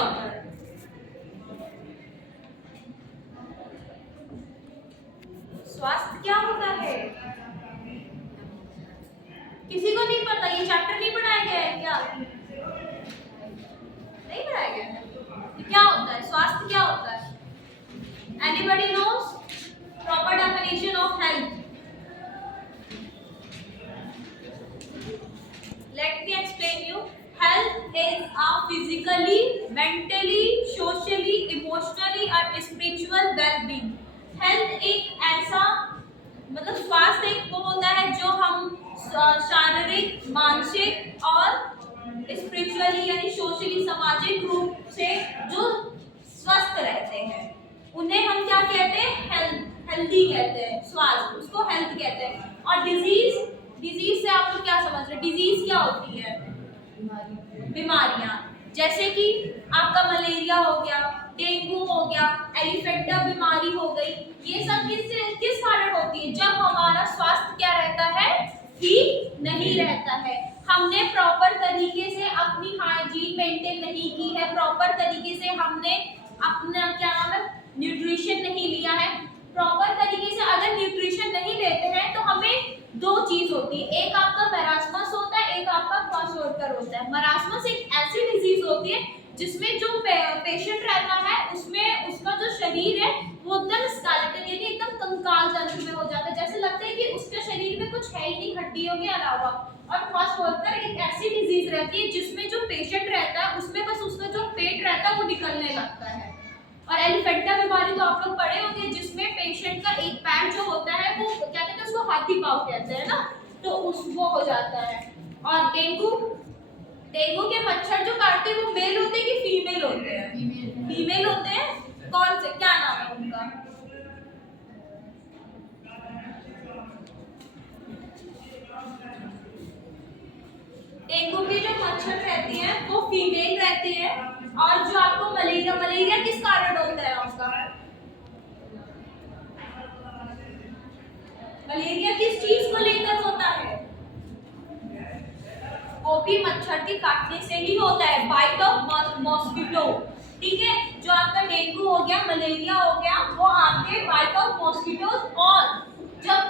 होता है? स्वास्थ्य क्या होता है? किसी को नहीं पता? ये चैप्टर नहीं पढ़ाया गया है क्या? नहीं पढ़ाया गया है? क्या होता है स्वास्थ्य? क्या होता है? Anybody knows proper definition of health? Let me explain you. Health is a physically, mentally, socially, emotionally और spiritual well-being. Health एक ऐसा मतलब स्वास्थ्य एक वो होता है जो हम शारीरिक, मानसिक और स्पिरिचुअली यानी सोशली सामाजिक रूप से जो स्वस्थ रहते हैं उन्हें हम क्या कहते हैं? हेल्दी कहते हैं। स्वास्थ्य उसको हेल्थ कहते हैं। और डिजीज से आप लोग क्या समझ रहे हैं? डिजीज क्या होती है? बीमारियां। जैसे कि आपका मलेरिया हो गया, डेंगू हो गया, एलिफेंटा बीमारी हो गई। ये सब किस कारण होती है? जब हमारा स्वास्थ्य क्या रहता है? ठीक नहीं रहता है। हमने प्रॉपर तरीके से अपनी हाइजीन मेंटेन नहीं की है, प्रॉपर तरीके से हमने अपना क्या नाम है न्यूट्रिशन नहीं लिया है। प्रॉपर तरीके से अगर न्यूट्रिशन नहीं लेते हैं तो हमें दो चीज होती है, एक आपका मरासमस होता है, एक आपका क्वाशोर्कर होता है। मरासमस एक ऐसी डिजीज होती है जिसमें जो पेशेंट रहता है उसमें उसका जो शरीर है वो एकदम स्केलेटन यानी एकदम कंकाल तंत्र में हो जाता है, जैसे लगता है कि उसके शरीर में कुछ है ही नहीं हड्डियों के अलावा। और क्वाशोर्कर एक ऐसी डिजीज रहती है जिसमें जो पेशेंट रहता है उसमें बस उसका जो पेट रहता है वो निकलने लगता है। और एलिफेंटा बीमारी तो आप लोग पढ़े होंगे जिसमें पेशेंट का एक पैर जो होता है वो क्या कहते हैं उसको हाथी पाँव कहते हैं ना, तो उस वो हो जाता है। और डेंगू के मच्छर जो काटते हैं वो मेल होते हैं कि फीमेल होते हैं? फीमेल होते हैं। कौन से क्या नाम है उनका? डेंगू के जो मच्छर रहते हैं वो फीमेल रहते हैं। और जो आपको मलेरिया किस कारण होता है आपका? मलेरिया किस चीज को लेकर होता है? वो भी मच्छर के काटने से ही होता है, बाइट ऑफ मॉस्किटो। ठीक है, जो आपका डेंगू हो गया, मलेरिया हो गया, वो आपके बाइट ऑफ मॉस्किटोज। और जब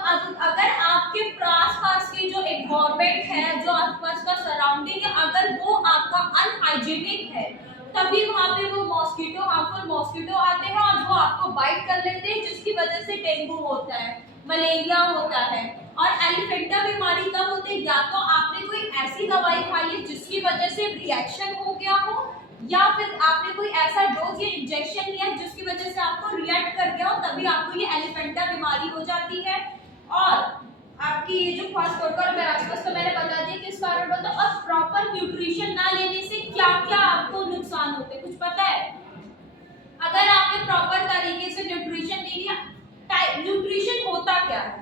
अगर आपके आसपास की जो एनवायरनमेंट है, जो आसपास का सराउंडिंग है, अगर वो आपका अनहाइजीनिक है तभी वहां पे वो मॉस्किटो हार्मफुल मॉस्किटो आते हैं और वो आपको बाइट कर लेते हैं, जिसकी वजह से डेंगू होता है, मलेरिया होता है। और एलिफेंटा बीमारी तब होती है या तो आपने कोई ऐसी दवाई खाई है जिसकी वजह से रिएक्शन हो गया हो, या फिर आपने कोई ऐसा डोज या इंजेक्शन लिया जिसकी वजह से आपको रिएक्ट कर गया हो, तभी आपको ये एलिफेंटा बीमारी हो जाती है। और आपकी ये जो क्वाशोर्कर मरासमस तो मैंने बता दिया किस कारण होता है। और प्रॉपर न्यूट्रिशन ना लेने से क्या क्या आपको नुकसान होते हैं कुछ पता है? अगर आपने प्रॉपर तरीके से न्यूट्रिशन नहीं लिया, न्यूट्रिशन होता क्या है?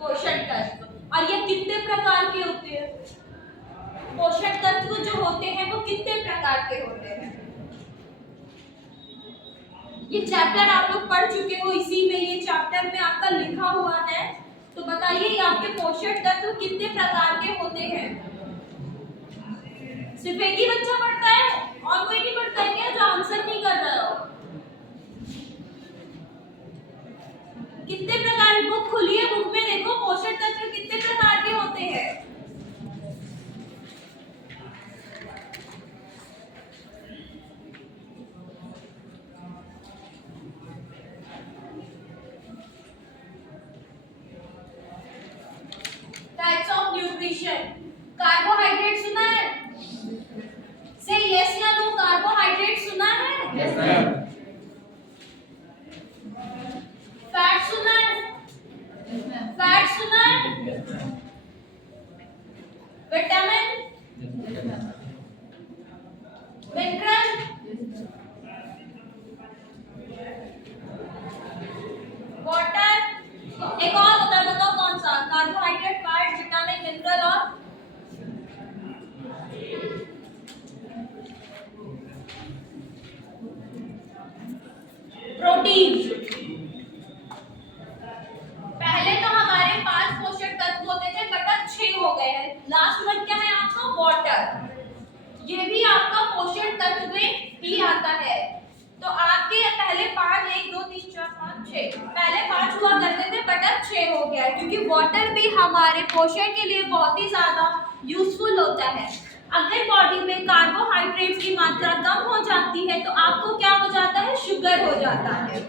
पोषण तत्व। और ये कितने प्रकार के होते हैं? पोषण तत्व जो होते हैं वो कितने प्रकार के होते हैं? ये चैप्टर आप लोग पढ़ चुके हो, इसी में ये चैप्टर में आपका लिखा हुआ है। तो बताइए ये आपके पोषण तत्व कितने प्रकार के होते हैं? सिर्फ एक ही बच्चा पढ़ता है और कोई नहीं पढ़ता है क्या जो आंसर नहीं कर रहा हो? कितने प्रकार? बुक खुली है, बुक में देखो पोषण तत्व कितने प्रकार के होते हैं। Types of nutrition. कार्बोहाइड्रेट सुना है? से यस या नो, कार्बोहाइड्रेट सुना है? Yes ma'am. फैट सुना है? Yes ma'am. फैट सुना है? Yes ma'am. ये भी आपका पोषण तत्व में ही आता है। तो आपके पहले 5 1 2 3 4 5 6 पहले 5 हुआ करते थे बट अब 6 हो गया है, क्योंकि वाटर भी हमारे पोषण के लिए बहुत ही ज्यादा यूजफुल होता है। अगर बॉडी में कार्बोहाइड्रेट की मात्रा कम हो जाती है तो आपको क्या हो जाता है, शुगर हो जाता है।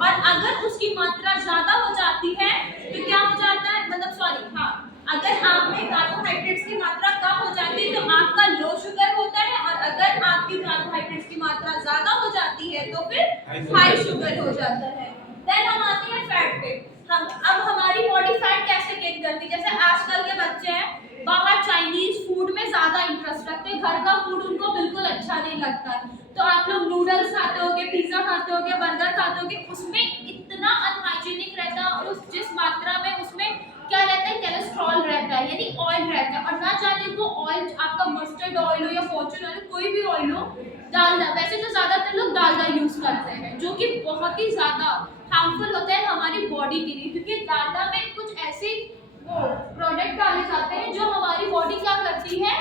और अगर उसकी मात्रा ज्यादा हो जाती है तो क्या हो जाता है, मतलब सॉरी हाँ, अगर आप में कार्बोहाइड्रेट्स की मात्रा कम हो जाती है तो आपका लो शुगर होता है, और अगर आपकी कार्बोहाइड्रेट्स की मात्रा ज्यादा हो जाती है तो फिर हाई शुगर हो जाता है। देन हम आते हैं फैट पे। हम अब हमारी बॉडी फैट कैसे गेन करती है, जैसे आजकल के बच्चे हैं बाहर चाइनीज फूड में ज्यादा इंटरेस्ट रखते हैं, घर का फूड उनको बिल्कुल अच्छा नहीं लगता है। तो आप लोग नूडल्स खाते होगे, पिज्जा खाते होगे, बर्गर खाते होगे, उसमें इतना अनहाइजीनिक रहता है, और उस जिस मात्रा में उसमें क्या रहता है, कोलेस्ट्रॉल रहता है, यानी ऑयल रहता है। और ना जाने वो ऑयल आपका मस्टर्ड ऑयल हो या फॉर्चून ऑयल, कोई भी ऑयल हो, डालडा, वैसे तो ज्यादातर लोग डालडा यूज करते हैं, जो कि बहुत ही ज्यादा हार्मफुल होता है हमारी बॉडी के लिए, क्योंकि डालडा में कुछ ऐसे वो प्रोडक्ट डाले जाते हैं जो हमारी बॉडी क्या करती है,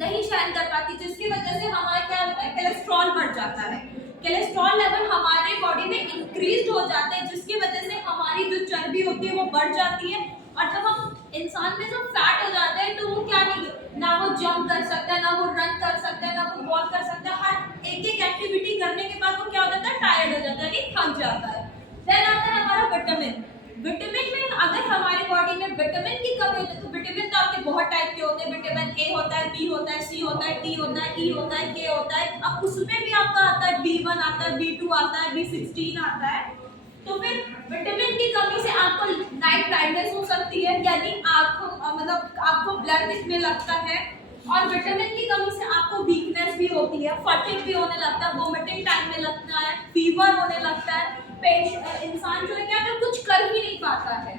नहीं सहन कर पाती, जिसकी वजह से हमारा क्या होता है, कोलेस्ट्रॉल बढ़ जाता है। कोलेस्ट्रॉल लेवल हमारे बॉडी में इंक्रीज हो जाते हैं, जिसकी वजह से हमारी जो चर्बी होती है वो बढ़ जाती है। और जब हम इंसान में जब फैट हो जाता है तो वो क्या नहीं, ना वो जंप कर सकता है, ना वो रन कर सकता है, ना वो वॉक कर सकता है। हर एक एक एक्टिविटी करने के बाद वो क्या हो जाता है, टायर्ड हो जाता है, थक जाता है। देन आता है हमारा विटामिन। विटामिन में अगर हमारी बॉडी में विटामिन की कमी होती है, तो विटामिन तो आपके बहुत टाइप के होते हैं, विटामिन ए होता है, बी होता है, सी होता है, डी होता है, ई होता है, के होता है। अब उसमें भी आपका आता है B1 आता है, B2 आता है, B16 आता है। तो फिर विटामिन की कमी से आपको नाइट ब्लाइंडनेस हो सकती है, यानी आंखों मतलब आपको ब्लड दिखने लगता है। और विटामिन की कमी से आपको वीकनेस भी होती है, फटीग भी होने लगता है, वोमिटिंग टाइम में लगता है, फीवर होने लगता है, इंसान जो है क्या जो कुछ कर ही नहीं पाता है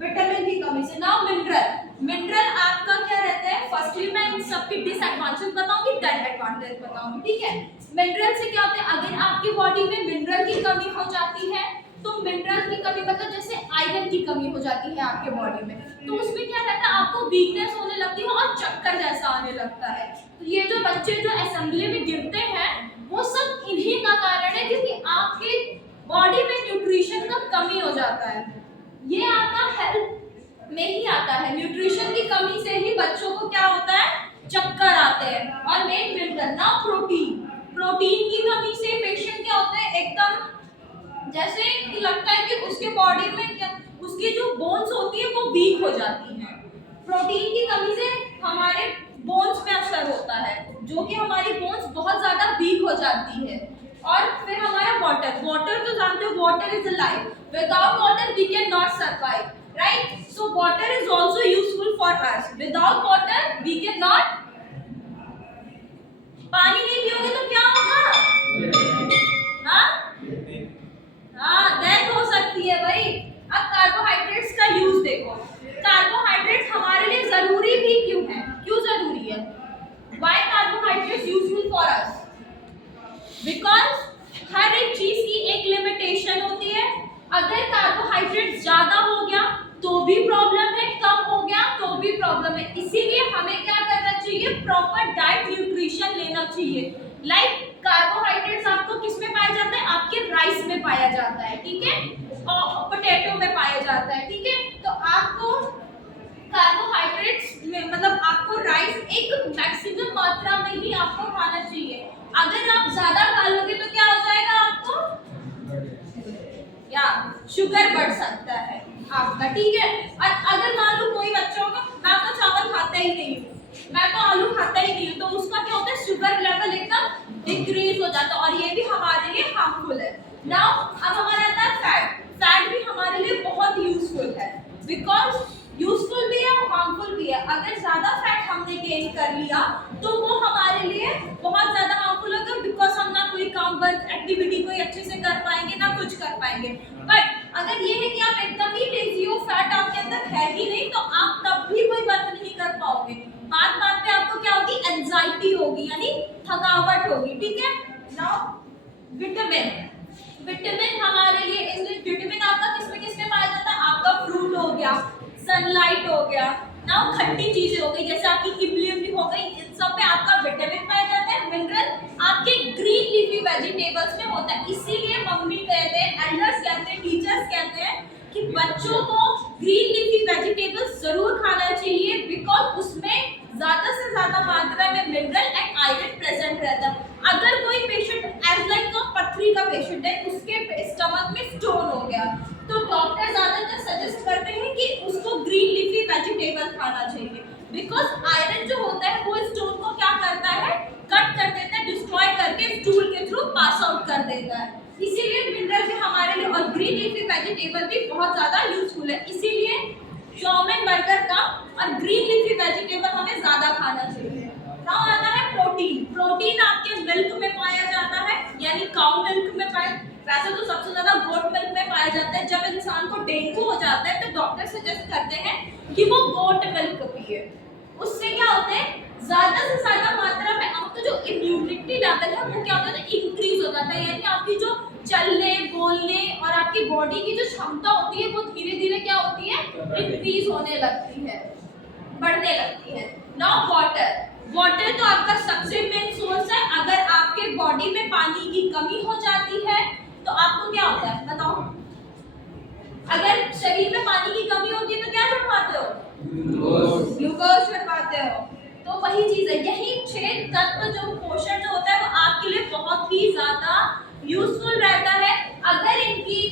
विटामिन की कमी से। नाउ मिनरल आपका क्या रहता है, फर्स्टली मैं इन सबके डिसएडवांटेज बताऊंगी, देन एडवांटेज बताऊंगी, ठीक है। मिनरल से क्या होता है, अगर आपकी बॉडी में मिनरल की कमी हो जाती है, तो मिनरल की कमी मतलब जैसे आयरन की कमी हो जाती है आपके बॉडी में, तो उसमें क्या रहता है, आपको वीकनेस होने लगती है और चक्कर जैसा आने लगता है। तो ये जो बच्चे जो असेंबली में गिरते हैं वो सब इन्हीं का कारण है, क्योंकि आपके बॉडी में न्यूट्रिशन का कमी हो जाता है। ये आपका हेल्थ में ही आता है, न्यूट्रिशन की कमी से ही बच्चों को क्या होता है, चक्कर आते हैं। और मेन मिनरल ना प्रोटीन की कमी से पेशेंट क्या होता है, एकदम जैसे कि लगता है कि उसके बॉडी में क्या, उसकी जो बोन्स होती है वो वीक हो जाती हैं। प्रोटीन की कमी से हमारे बोन्स में असर होता है, जो कि हमारी बोन्स बहुत ज्यादा वीक हो जाती है। और फिर हमारा वाटर तो जानते हो, water is life, without water we can not survive, right. So water is also useful for us, without water we can not. पानी नहीं पियोगे तो क्या होगा, हाँ डेथ हो सकती है भाई। अब कार्बोहाइड्रेट्स का यूज देखो, कार्बोहाइड्रेट्स हमारे लिए जरूरी भी क्यों है, क्यों जरूरी है, why carbohydrates useful for us, because हर एक चीज की एक लिमिटेशन होती है। अगर कार्बोहाइड्रेट ज्यादा हो गया तो भी प्रॉब्लम है, कम हो गया तो भी प्रॉब्लम है। इसीलिए हमें क्या करना चाहिए, प्रॉपर डाइट न्यूट्रिशन लेना चाहिए। लाइक कार्बोहाइड्रेट्स आपको किस में पाया जाता है, आपके राइस में पाया जाता है, ठीक है, और पोटैटो में पाया जाता है, ठीक है। तो आपको कार्बोहाइड्रेट्स में मतलब आपको राइस एक मैक्सिमम मात्रा में ही आपको खाना चाहिए। अगर आप ज्यादा खा लोगे तो क्या हो जाएगा, आपको या शुगर बढ़ सकता है आपका, ठीक है। और अगर मान लो कोई बच्चा होगा, मैं तो चावल खाता ही नहीं हूँ, मैं तो आलू खाता ही नहीं हूँ, तो उसका क्या होता है, शुगर लेवल एकदम डिक्रीज हो जाता है, और ये भी हमारे लिए हार्मफुल है। नाउ अब हमारा आता है फैट भी हमारे लिए बहुत यूजफुल है, बिकॉज यूजफुल भी है और हार्मफुल भी है। अगर ज्यादा फैट हमने गेन कर लिया तो वो हमारे लिए बहुत ज्यादा हार्मफुल होगा, बिकॉज हम ना कोई काम वर्क एक्टिविटी कोई अच्छे से कर पाएंगे, ना कुछ कर पाएंगे। बट अगर ये है कि आप एकदम ही लेजी हो, फैट आपके अंदर है ही नहीं, तो आप तब भी कोई वर्क नहीं कर पाओगे। बात बात पे आपको क्या होगी, एंजाइटी होगी, यानी थकावट होगी, ठीक है। नाउ विटामिन हमारे लिए, विटामिन आपका किसमें पाया जाता है, आपका फ्रूट हो गया, सनलाइट हो गया, ना खट्टी चीजें हो गई, जैसे आपकी इमली हो गई, इन सब में आपका वेजिटेबल्स में होता है। इसीलिए मम्मी कहते हैं, एल्डर्स कहते हैं, टीचर्स कहते हैं कि बच्चों को ग्रीन लीफी वेजिटेबल्स जरूर खाना चाहिए, बिकॉज उसमें ज्यादा से ज्यादा मात्रा में मिनरल एंड आयरन प्रेजेंट रहता है। अगर कोई पेशेंट एज लाइक पथरी का पेशेंट है, उसके स्टमक में स्टोन हो गया, तो डॉक्टर ज्यादातर सजेस्ट करते हैं कि उसको ग्रीन लीफी वेजिटेबल खाना चाहिए, बिकॉज आयरन जो होता है वो स्टोन को क्या करता है, कट कर देता है, डिस्ट्रॉय करके स्टूल के थ्रू पास आउट कर देता है। इसीलिए मिनरल भी हमारे लिए और ग्रीन लीफी वेजिटेबल भी बहुत ज्यादा यूजफुल है। इसीलिए चाउमीन, बर्गर का और ग्रीन लीफी वेजिटेबल हमें ज्यादा खाना चाहिए। नाउ आता है प्रोटीन। प्रोटीन आपके मिल्क में पाया जाता है, यानी काउ मिल्क में पाया, वैसे तो सबसे ज्यादा गोट मिल्क में पाया जाता है। जब इंसान को डेंगू हो जाता है तो डॉक्टर सजेस्ट करते हैं कि वो गोट मिल्क पिए। उससे क्या होता है, ज्यादा से ज्यादा मात्रा में आपका जो इम्यूनिटी लेवल है वो क्या होता है, इंक्रीज हो जाता है, यानी आपकी जो चलने बोलने और आपकी बॉडी की जो क्षमता होती है वो धीरे धीरे क्या होती है, इंक्रीज होने लगती है, बढ़ने लगती है। Now water. वाटर तो आपका सबसे मेन सोर्स है। अगर आपके बॉडी में पानी की कमी हो जाती है तो आपको क्या होता है बताओ, अगर शरीर में पानी की कमी होती है तो क्या चढ़वाते हो, ग्लूकोज चढ़वाते हो। तो वही चीज है, यही 6 तत्व जो पोषण जो होता है वो आपके लिए बहुत ही ज्यादा यूजफुल रहता है। अगर इनकी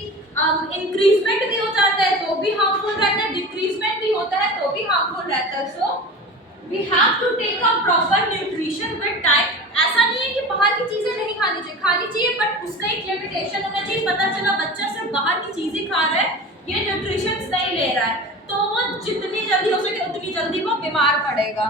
इंक्रीजमेंट भी हो जाता है तो भी हार्मफुल रहता है, डिक्रीजमेंट भी होता है तो भी हार्मफुल रहता है। So we have to take a proper nutrition with diet. ऐसा नहीं है कि बाहर की चीजें नहीं खानी चाहिए, खानी चाहिए, बट उसका एक लिमिटेशन होना चाहिए। पता चला बच्चा सिर्फ बाहर की चीजें खा रहा है, ये न्यूट्रिशन नहीं ले रहा है, तो वो जितनी जल्दी हो सके उतनी जल्दी वो बीमार पड़ेगा।